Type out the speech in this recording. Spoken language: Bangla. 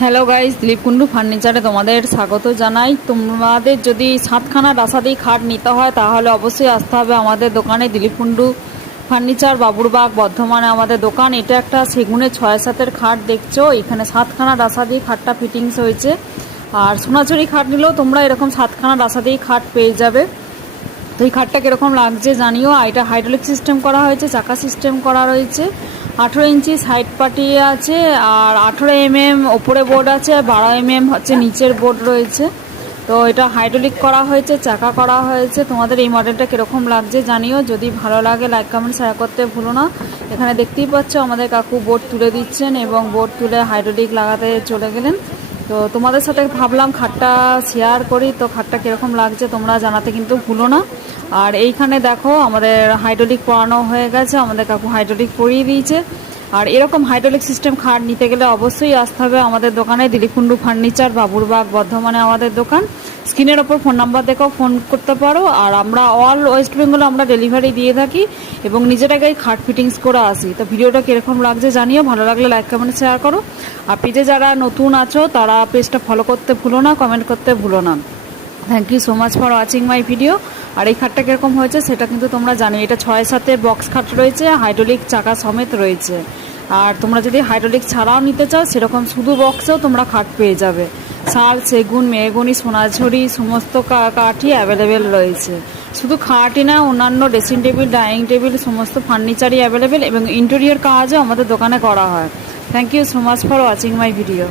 হ্যালো গাইজ, দিলীপকুণ্ডু ফার্নিচারে তোমাদের স্বাগত জানাই। তোমাদের যদি 7খানা রাসাদি খাট নিতে হয় তাহলে অবশ্যই আসতে হবে আমাদের দোকানে। দিলীপকুণ্ডু ফার্নিচার, বাবুরবাগ, বর্ধমানে আমাদের দোকান। এটা একটা সেগুনের 6-7-এর খাট দেখছো। এখানে 7খানা রাসাদি খাটটা ফিটিংস হয়েছে। আর সোনাঝুরি খাট নিলেও তোমরা এরকম 7খানা রাসাদি খাট পেয়ে যাবে। তো এই খাটটা কীরকম লাগছে জানিও। এটা হাইড্রোলিক সিস্টেম করা হয়েছে, চাকা সিস্টেম করা রয়েছে, 18 ইঞ্চি সাইড পাটি আছে, আর 18 mm ওপরে বোর্ড আছে, আর 12 mm হচ্ছে নিচের বোর্ড রয়েছে। তো এটা হাইড্রোলিক করা হয়েছে, চাকা করা হয়েছে। তোমাদের এই মডেলটা কীরকম লাগছে জানিও। যদি ভালো লাগে লাইক কমেন্ট শেয়ার করতে ভুলো না। এখানে দেখতেই পাচ্ছ আমাদের কাকু বোর্ড তুলে দিচ্ছেন এবং বোর্ড তুলে হাইড্রোলিক লাগাতে চলে গেলেন। তো তোমাদের সাথে ভাবলাম খাটটা শেয়ার করি। তো খাটটা কীরকম লাগছে তোমরা জানাতে কিন্তু ভুলো না। আর এইখানে দেখো আমাদের হাইড্রোলিক পরানো হয়ে গেছে, আমাদের কাকু হাইড্রোলিক পরিয়ে দিয়েছে। আর এরকম হাইড্রোলিক সিস্টেম খাট নিতে গেলে অবশ্যই আসতে হবে আমাদের দোকানে। দিলীপকুণ্ডু ফার্নিচার, বাবুরবাগ, বর্ধমানে আমাদের দোকান। স্ক্রিনের ওপর ফোন নাম্বার দেখো, ফোন করতে পারো। আর আমরা অল ওয়েস্ট বেঙ্গলে আমরা ডেলিভারি দিয়ে থাকি এবং নিজেরাই খাট ফিটিংস করে আসি। তো ভিডিওটা কীরকম লাগছে জানিও। ভালো লাগলে লাইক কমেন্ট শেয়ার করো। আর পেজে যারা নতুন আছো তারা পেজটা ফলো করতে ভুলো না, কমেন্ট করতে ভুলো না। Thank you so much for watching my video. আর এই খাটটা কীরকম হয়েছে সেটা কিন্তু তোমরা জানো। এটা 6-7-এর বক্স খাট রয়েছে, হাইড্রোলিক চাকা সমেত রয়েছে। আর তোমরা যদি হাইড্রোলিক ছাড়াও নিতে চাও সেরকম শুধু বক্সেও তোমরা খাট পেয়ে যাবে। শাল, সেগুন, মেহগনি, সোনাঝুরি সমস্ত কাঠই অ্যাভেলেবেল রয়েছে। শুধু খাটই না, অন্যান্য ড্রেসিং টেবিল, ডাইনিং টেবিল সমস্ত ফার্নিচারই অ্যাভেলেবেল এবং ইন্টেরিয়র কাজও আমাদের দোকানে করা হয়। Thank you so much for watching my video.